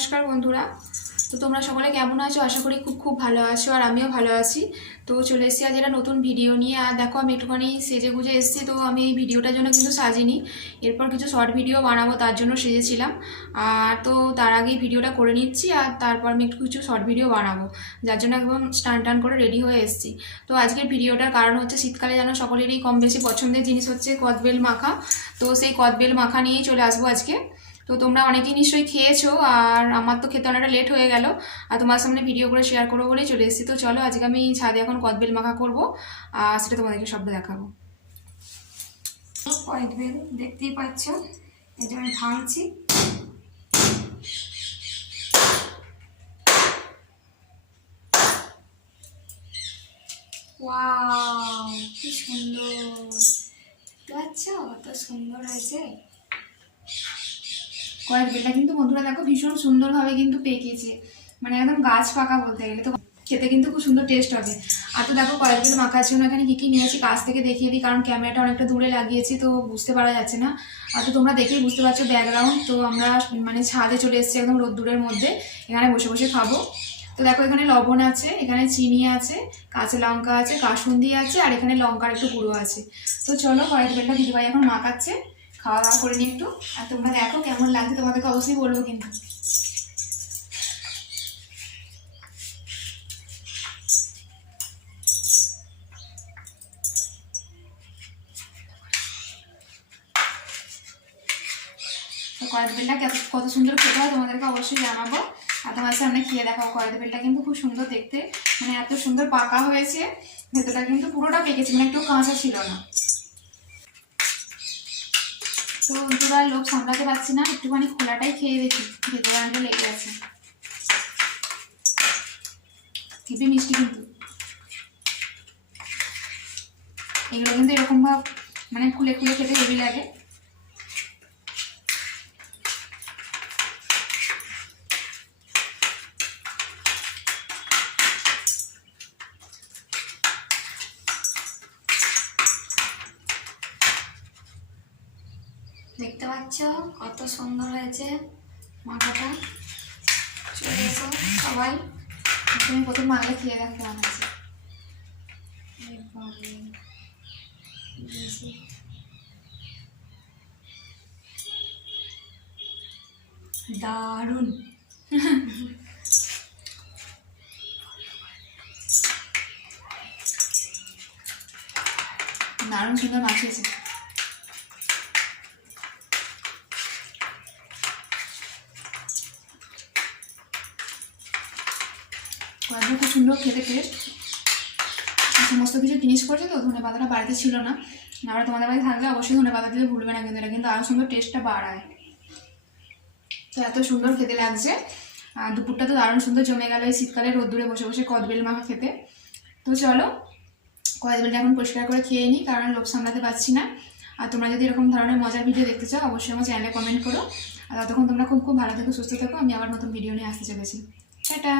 নমস্কার বন্ধুরা। তো তোমরা সকলে কেমন আছো? আশা করি খুব খুব ভালো আছো, আর আমিও ভালো আছি। তো চলে এসেছি আজ একটা নতুন ভিডিও নিয়ে। আর দেখো আমি একটুখানি সেজে গুজে এসেছি। তো আমি এই ভিডিওটার জন্য কিন্তু সাজিনি, এরপর কিছু শর্ট ভিডিও বানাবো তার জন্য সেজেছিলাম। আর তো তার আগেই ভিডিওটা করে নিচ্ছি, আর তারপর আমি একটু কিছু শর্ট ভিডিও বানাবো, যার জন্য একদম টান করে রেডি হয়ে এসেছি। তো আজকের ভিডিওটার কারণ হচ্ছে শীতকালে যেন সকলেরই কম বেশি পছন্দের জিনিস হচ্ছে কদবেল মাখা। তো সেই কদবেল মাখা নিয়েই চলে আসবো আজকে। তো তোমরা অনেকেই নিশ্চয়ই খেয়েছো, আর আমার তো খেতে অনেকটা লেট হয়ে গেল, আর তোমার সামনে ভিডিও করে শেয়ার করবো বলেই চলে এসেছি। তো চলো আজকে আমি ছাদে এখন কদবেল মাখা করবো, আর সেটা তোমাদেরকে সব দেখাবো। কদবেল দেখতেই পাচ্ছ, এটা আমি ভাঙছি। ওয়াও, কি সুন্দর! দেখতে পাচ্ছ কত সুন্দর হয়েছে কদবেলটা। কিন্তু বন্ধুরা দেখো ভীষণ সুন্দরভাবে কিন্তু পেকেছে, মানে একদম গাছ পাকা বলতে গেলে। তো খেতে কিন্তু খুব সুন্দর টেস্ট হবে। আর তো দেখো কদবেল মাখার জন্য এখানে কী কী নিয়েছি কাছ থেকে দেখিয়ে দিই, কারণ ক্যামেরাটা অনেকটা দূরে লাগিয়েছি তো বুঝতে পারা যাচ্ছে না। আর তো তোমরা দেখেই বুঝতে পারছো ব্যাকগ্রাউন্ড। তো আমরা মানে ছাদে চলে এসেছি একদম রোদ্দুরের মধ্যে, এখানে বসে বসে খাবো। তো দেখো এখানে লবণ আছে, এখানে চিনি আছে, কাঁচা লঙ্কা আছে, কাসুন্দি আছে, আর এখানে লঙ্কার একটু গুঁড়ো আছে। তো চলো কদবেলটা দিদিভাই এখন মাখাচ্ছে, খাওয়া দাওয়া করে নিই একটু। আর তোমরা দেখো কেমন লাগছে, তোমাদেরকে অবশ্যই বলবো কিন্তু। তো কদবেলটা কত সুন্দর খেতে হয় তোমাদেরকে অবশ্যই জানাবো, আর তোমার সামনে খেয়ে দেখাবো। কদবেলটা কিন্তু খুব সুন্দর দেখতে, মানে এত সুন্দর পাকা হয়েছে, ভেতরটা কিন্তু পুরোটা পেকেছে, মানে একটু কাঁচা ছিল না। তো বন্ধুরা লোক সামলাতে পারছি না, একটুখানি খোলাটাই খেয়ে দেখি, ভেতরে আনতে লেগে আছে। হেবি মিষ্টি কিন্তু এগুলো, কিন্তু এরকম ভাবে মানে খুলে খুলে খেতে হেবি লাগে। দেখতে পাচ্ছ কত সুন্দর হয়েছে মাখাটা। চলে এসো সবাই, তুমি প্রথম মাখলে খেয়ে দেখো কেমন আছে। দারুণ! দারুণ সুন্দর মাখিয়েছে। কয়েকবার খুব সুন্দর খেতে টেস্ট। সমস্ত কিছু জিনিস করছে তো, ধনে পাতাটা বাড়িতে ছিল না, আমরা তোমাদের বাড়ি থাকলে অবশ্যই ধনে পাতা দিতে ভুলবে না, কিন্তু এটা কিন্তু আরও সুন্দর টেস্টটা বাড়ায়। তো এত সুন্দর খেতে লাগছে। আর দুপুরটা তো দারুণ সুন্দর জমে গেল এই শীতকালে রোদ্দুরে বসে বসে কদবেল মাখা খেতে। তো চলো কদবেলটা এখন পরিষ্কার করে খেয়ে নিই, কারণ লোভ সামলাতে পারছি না। আর তোমরা যদি এরকম ধরনের মজার ভিডিও দেখতে চাও অবশ্যই আমার চ্যানেলে কমেন্ট করো। আর ততক্ষণ তোমরা খুব খুব ভালো থেকো, সুস্থ থেকো। আমি আবার নতুন ভিডিও নিয়ে আসতে চলেছি। টাটা।